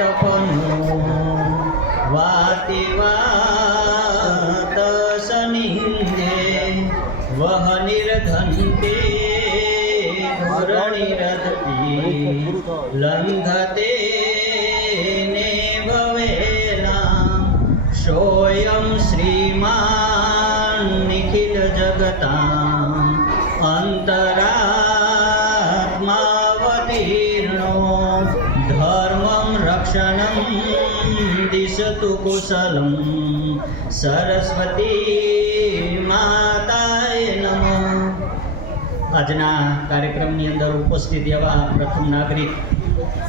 તપનું વાતે વાત સનિંદે વહ નિર્ધંતે ધોરણિરધતી લંઘતે ને ભવેલામ સોયં શ્રીમાન નિખિલ જગતામ અંતરાત્માવતીર્ણો ધર્મં રક્ષણં દિશતુ કુશલમ સરસ્વતી માતાય નમઃ. આજના કાર્યક્રમની અંદર ઉપસ્થિત એવા પ્રથમ નાગરિક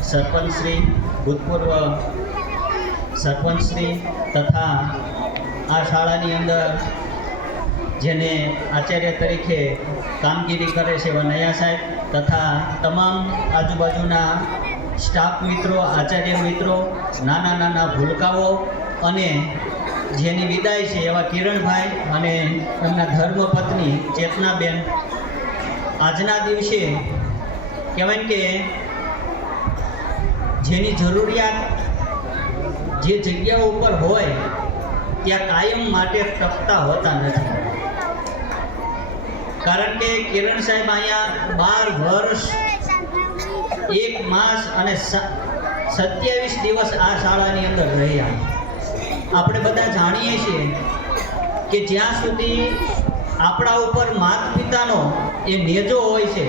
સરપંચશ્રી, ભૂતપૂર્વ સરપંચશ્રી તથા આ શાળાની અંદર જેને આચાર્ય તરીકે કામગીરી કરે છે એવા નયા સાહેબ તથા તમામ આજુબાજુના સ્ટાફ મિત્રો, આચાર્ય મિત્રો, નાના નાના ભૂલકાઓ અને જેની વિદાય છે એવા કિરણભાઈ અને એમના ધર્મપત્ની ચેતનાબેન. આજના દિવસે કહેવાય કે જેની જરૂરિયાત જે જગ્યાઓ ઉપર હોય ત્યાં કાયમ માટે ટકતા હોતા નથી. કારણ કે કિરણ સાહેબ અહીંયા 12 વર્ષ 1 માસ અને 27 દિવસ આ શાળાની અંદર રહ્યા. આપણે બધા જાણીએ છીએ કે જ્યાં સુધી આપણા ઉપર માતા પિતાનો એ નેજો હોય છે,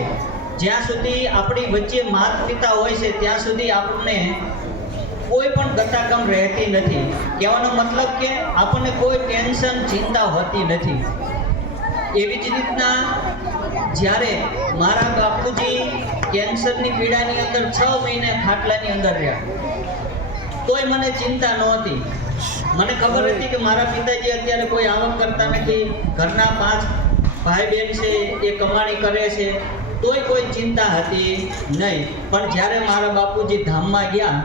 જ્યાં સુધી આપણી વચ્ચે માતા પિતા હોય છે ત્યાં સુધી આપણને કોઈ પણ ગતાગમ રહેતી નથી. કહેવાનો મતલબ કે આપણને કોઈ ટેન્શન, ચિંતા હોતી નથી. એવી જ રીતના જ્યારે મારા બાપુજી કેન્સરની પીડાની અંદર 6 મહિને ખાટલાની અંદર રહ્યા તોય મને ચિંતા નહોતી. મને ખબર હતી કે મારા પિતાજી અત્યારે કોઈ આવક કરતા નથી, ઘરના 5 ભાઈ બહેન છે એ કમાણી કરે છે, તોય કોઈ ચિંતા હતી નહીં. પણ જ્યારે મારા બાપુજી ધામમાં ગયા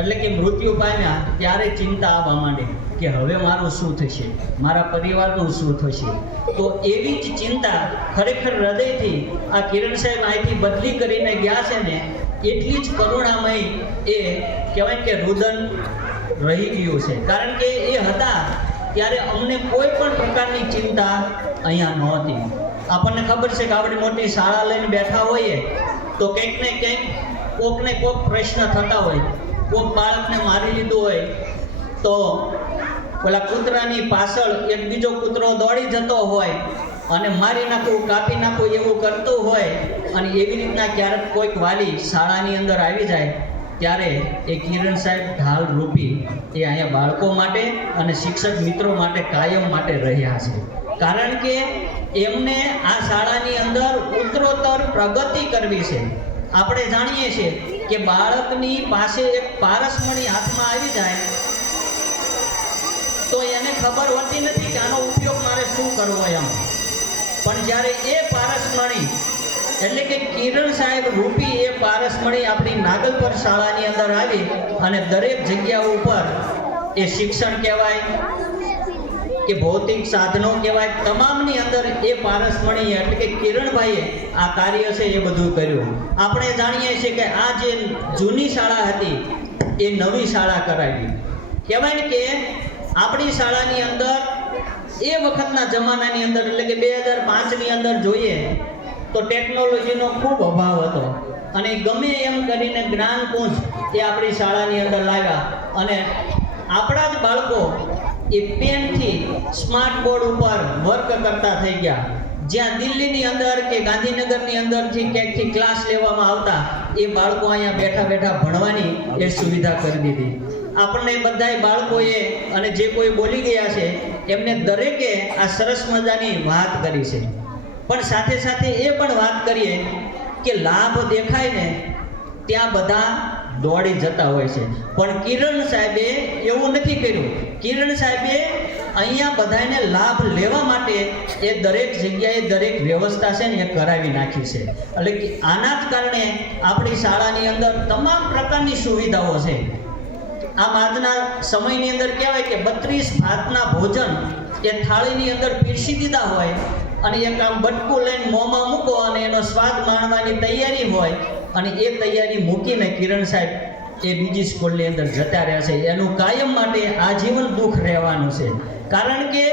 એટલે કે મૃત્યુ પામ્યા ત્યારે ચિંતા આવવા માંડી કે હવે મારું શું થશે, મારા પરિવારનું શું થશે. તો એવી જ ચિંતા ખરેખર હૃદયથી આ કિરણ સાહેબ અહીંથી બદલી કરીને ગયા છે ને એટલી જ કરુણામય એ કહેવાય કે રુદન રહી ગયું છે. કારણ કે એ હતા ત્યારે અમને કોઈ પણ પ્રકારની ચિંતા અહીંયા નહોતી. આપણને ખબર છે કે આપણે મોટી શાળા લઈને બેઠા હોઈએ તો કંઈક ને કંઈક કોકને કોક પ્રશ્ન થતા હોય. કોક બાળકને મારી લીધું હોય તો પેલા કૂતરાની પાછળ એક બીજો કૂતરો દોડી જતો હોય અને મારી નાખવું, કાપી નાખવું એવું કરતું હોય. અને એવી રીતના ક્યારેક કોઈક વાલી શાળાની અંદર આવી જાય ત્યારે એ કિરણ સાહેબ ઢાલ રૂપી એ અહીંયા બાળકો માટે અને શિક્ષક મિત્રો માટે કાયમ માટે રહ્યા છે. કારણ કે એમને આ શાળાની અંદર ઉત્તરોત્તર પ્રગતિ કરવી છે. આપણે જાણીએ છીએ કે બાળકની પાસે એક પારસમણી હાથમાં આવી જાય તો એને ખબર હોતી નથી કે આનો ઉપયોગ મારે શું કરવો એમ. પણ જ્યારે એ પારસમણી એટલે કે કિરણ સાહેબ રૂપી એ પારસમણી આપણી નાગલપર શાળાની અંદર આવી અને દરેક જગ્યા ઉપર એ શિક્ષણ કહેવાય કે ભૌતિક સાધનો કહેવાય, તમામની અંદર એ પારસમણી એટલે કે કિરણભાઈએ આ કાર્ય છે એ બધું કર્યું. આપણે જાણીએ છીએ કે આ જે જૂની શાળા હતી એ નવી શાળા કરાવી. કહેવાય ને કે આપણી શાળાની અંદર એ વખતના જમાનાની અંદર એટલે કે 2005ની અંદર જોઈએ તો ટેકનોલોજીનો ખૂબ અભાવ હતો અને ગમે એમ કરીને જ્ઞાનકુંજ એ આપણી શાળાની અંદર લાવ્યા અને આપણા જ બાળકો એ પેનથી સ્માર્ટ બોર્ડ ઉપર વર્ક કરતા થઈ ગયા. જ્યાં દિલ્હીની અંદર કે ગાંધીનગરની અંદરથી ક્યાંકથી ક્લાસ લેવામાં આવતા એ બાળકો અહીંયા બેઠા બેઠા ભણવાની એ સુવિધા કરી દીધી. આપણને બધાય બાળકોએ અને જે કોઈ બોલી ગયા છે એમને દરેકે આ સરસ મજાની વાત કરી છે. પણ સાથે સાથે એ પણ વાત કરીએ કે લાભ દેખાય ને ત્યાં બધા દોડી જતા હોય છે. પણ કિરણ સાહેબે એવું નથી કર્યું. કિરણ સાહેબે અહીંયા બધાને લાભ લેવા માટે એ દરેક જગ્યાએ દરેક વ્યવસ્થા છે ને એ કરાવી નાખી છે. એટલે કે આના જ કારણે આપણી શાળાની અંદર તમામ પ્રકારની સુવિધાઓ છે. આમ આજના સમયની અંદર કહેવાય કે 32 ભાતના ભોજન એ થાળીની અંદર પીરસી દીધા હોય અને એક આમ બટકું લઈને મોંમાં મૂકો અને એનો સ્વાદ માણવાની તૈયારી હોય અને એ તૈયારી મૂકીને કિરણ સાહેબ એ બીજી સ્કૂલની અંદર જતા રહ્યા છે. એનું કાયમ માટે આજીવન દુઃખ રહેવાનું છે. કારણ કે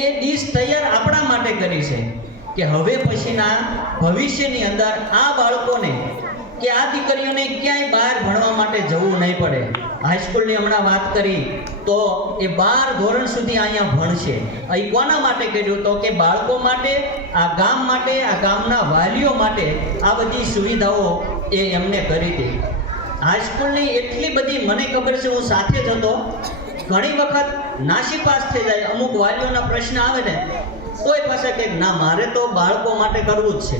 એ ડીશ તૈયાર આપણા માટે કરી છે કે હવે પછીના ભવિષ્યની અંદર આ બાળકોને કે આ દીકરીઓને ક્યાંય બહાર ભણવા માટે જવું નહીં પડે. હાઈસ્કૂલની હમણાં વાત કરી તો એ 12 ધોરણ સુધી અહીંયા ભણશે. અહીં કોના માટે કર્યું તો કે બાળકો માટે, આ ગામ માટે, આ ગામના વાલીઓ માટે આ બધી સુવિધાઓ એ એમને કરી હતી. હાઈસ્કૂલની એટલી બધી મને ખબર છે, હું સાથે જ હતો. ઘણી વખત નાસીપાસ થઈ જાય, અમુક વાલીઓના પ્રશ્ન આવે ને તોય પાછા કે ના મારે તો બાળકો માટે કરવું જ છે.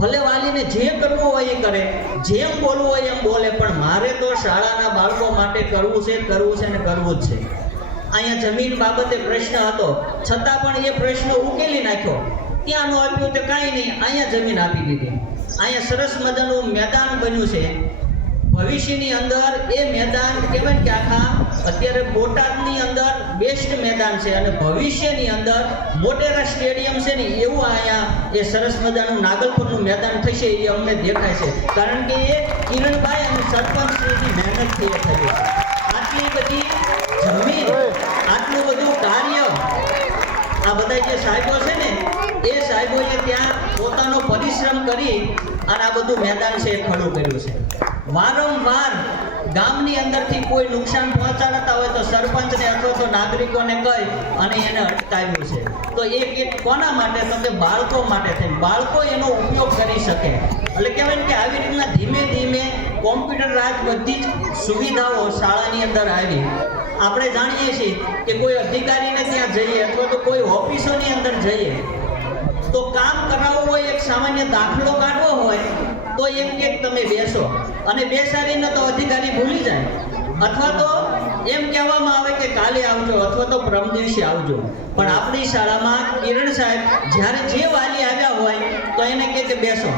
ભલે વાલીને જે કરવું હોય એ કરે, જેમ બોલવું હોય એમ બોલે, પણ મારે તો શાળાના બાળકો માટે કરવું છે ને કરવું જ છે. અહીંયા જમીન બાબતે પ્રશ્ન હતો, છતાં પણ એ પ્રશ્ન ઉકેલી નાખ્યો. ત્યાં નો આપ્યું તો કાંઈ નહીં, અહીંયા જમીન આપી દીધી. અહીંયા સરસ મજાનું મેદાન બન્યું છે. ભવિષ્યની અંદર એ મેદાન કહેવાય કે આખા અત્યારે બોટાદની અંદર બેસ્ટ મેદાન છે અને ભવિષ્યની અંદર મોટેરા સ્ટેડિયમ છે ને એવું અહીંયા એ સરસ મજાનું નાગલપુરનું મેદાન થશે એ અમને દેખાય છે. કારણ કે એ કિરણભાઈ અને સરપંચની મહેનતથી એ થયું છે. આટલી બધી જમીન, આટલું બધું કાર્ય આ બધા જે સાહેબો છે ને એ સાહેબોએ ત્યાં પોતાનો પરિશ્રમ કરી અને આ બધું મેદાન છે એ ખડું કર્યું છે. વારંવાર ગામની અંદરથી કોઈ નુકસાન પહોંચાડતા હોય તો સરપંચને અથવા તો નાગરિકોને કહી અને એને અટકાવ્યું છે. તો એ કોના માટે તો કે બાળકો માટે છે. બાળકો એનો ઉપયોગ કરી શકે. એટલે કહેવાય ને કે આવી રીતના ધીમે ધીમે કોમ્પ્યુટર રાજ બધી જ સુવિધાઓ શાળાની અંદર આવી. આપણે જાણીએ છીએ કે કોઈ અધિકારીને ત્યાં જઈએ અથવા તો કોઈ ઓફિસોની અંદર જઈએ તો કામ કરાવવું હોય, એક સામાન્ય દાખલો કાઢવો હોય તો એમ કે તમે બેસો અને બેસાડીને તો અધિકારી ભૂલી જાય, અથવા તો એમ કહેવામાં આવે કે કાલે આવજો અથવા તો પરમ દિવસે આવજો. પણ આપણી શાળામાં કિરણ સાહેબ જ્યારે જે વાલી આવ્યા હોય તો એને કહે કે બેસો,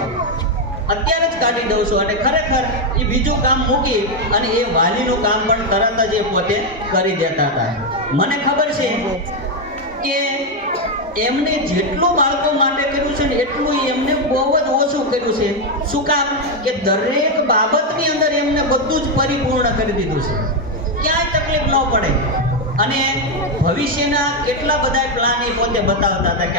અત્યારે જ કાઢી દઉં છું. અને ખરેખર એ બીજું કામ મૂકી અને એ વાલીનું કામ પણ તરત જ એ પોતે કરી દેતા હતા. મને ખબર છે કે એમને જેટલું બાળકો માટે કર્યું છે ને એટલું એમને બહુ જ ઓછું કર્યું છે. શું કામ કે દરેક બાબતની અંદર એમને બધું જ પરિપૂર્ણ કરી દીધું છે, ક્યાંય તકલીફ ન પડે. અને ભવિષ્યના કેટલા બધા પ્લાન એ પોતે બતાવતા હતા કે